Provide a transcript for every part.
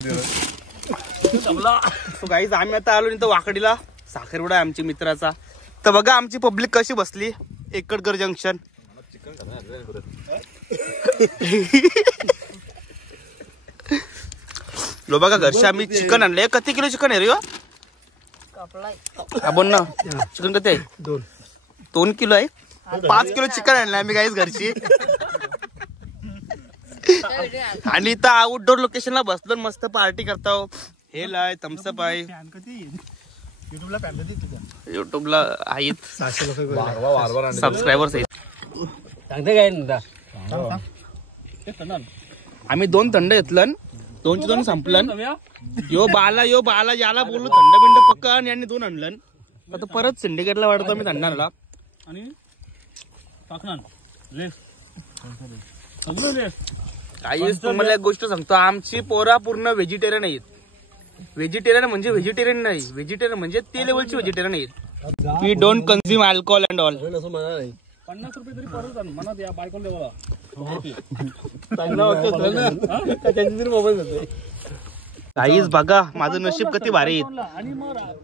So guys आम्ही आता आलो इथं वाकडीला, साखरवडा आहे आमच्या मित्राचा. तर बघा आमची पब्लिक कशी बसली एकटगर जंक्शन. लो बघा घरचे आम्ही चिकन आणले. किती किलो चिकन आहे रे? बोल ना, चिकन किती आहे? 2 किलो आहे. 5 किलो चिकन आणलं आम्ही गाईज घरची. आणि इथं आउटडोर लोकेशनला बसलो मस्त पार्टी करतो. हे लाय थम्सअप आहे. युट्यूबला आहेत सबस्क्रायबर्स आहेत. आम्ही 2 थंड घेतलं, 2चे 2 संपलं. यो बाला याला बोलू थंड बिंड पक्का आणि यांनी 2 आणलं. आता परत सिंडिकेटला वाढतो आम्ही थंड आणला. आणि काही तुम्हाला एक गोष्ट सांगतो, आमची पोरा पूर्ण व्हेजिटेरियन आहेत. व्हेजिटेरियन म्हणजे व्हेजिटेरियन नाही, व्हेजिटेरियन म्हणजे ते लेवलची व्हेजिटेरियन आहेत. We don't consume alcohol and all. 50 रुपये तरी परत म्हणा या बायकोन देवा. काहीच बघा माझं नशीब किती भारी आहे.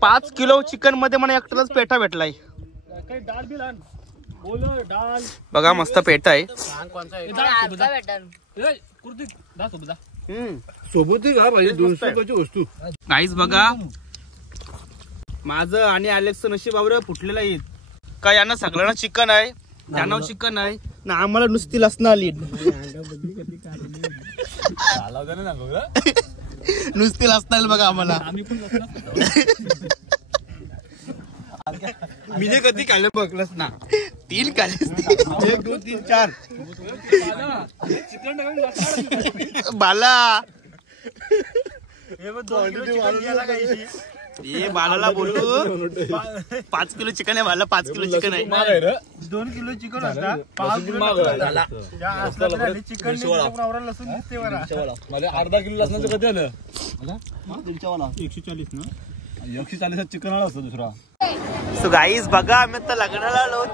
5 किलो चिकन मध्ये मला एकट्यालाच पेठा भेटलाय. बघा मस्त पेठा आहे. काहीच बघा माझं आणि अलेक्सचं नशीब आवडं फुटलेलं आहे. का यांना सगळ्यांना चिकन आहे, त्यांना चिकन आहे ना, आम्हाला नुसती लसणं आली. नुसती लसणं आली बघा आम्हाला. मी जे कधी खाल्लं बघलंच ना, 3 खाल्ले. 1 2 3 4 बाला. ये बालाला बोलू 5 किलो चिकन आहे. बाला 5 किलो चिकन आहे. 2 किलो चिकन होता, 5 किलो चिकन लसूण दिसते मला. अर्धा किलो लसणाचं कधी आलं? 140 ना, 140 चिकन आला असतो दुसरा. सो गाईज बघा आम्ही आता लग्नाला आलो.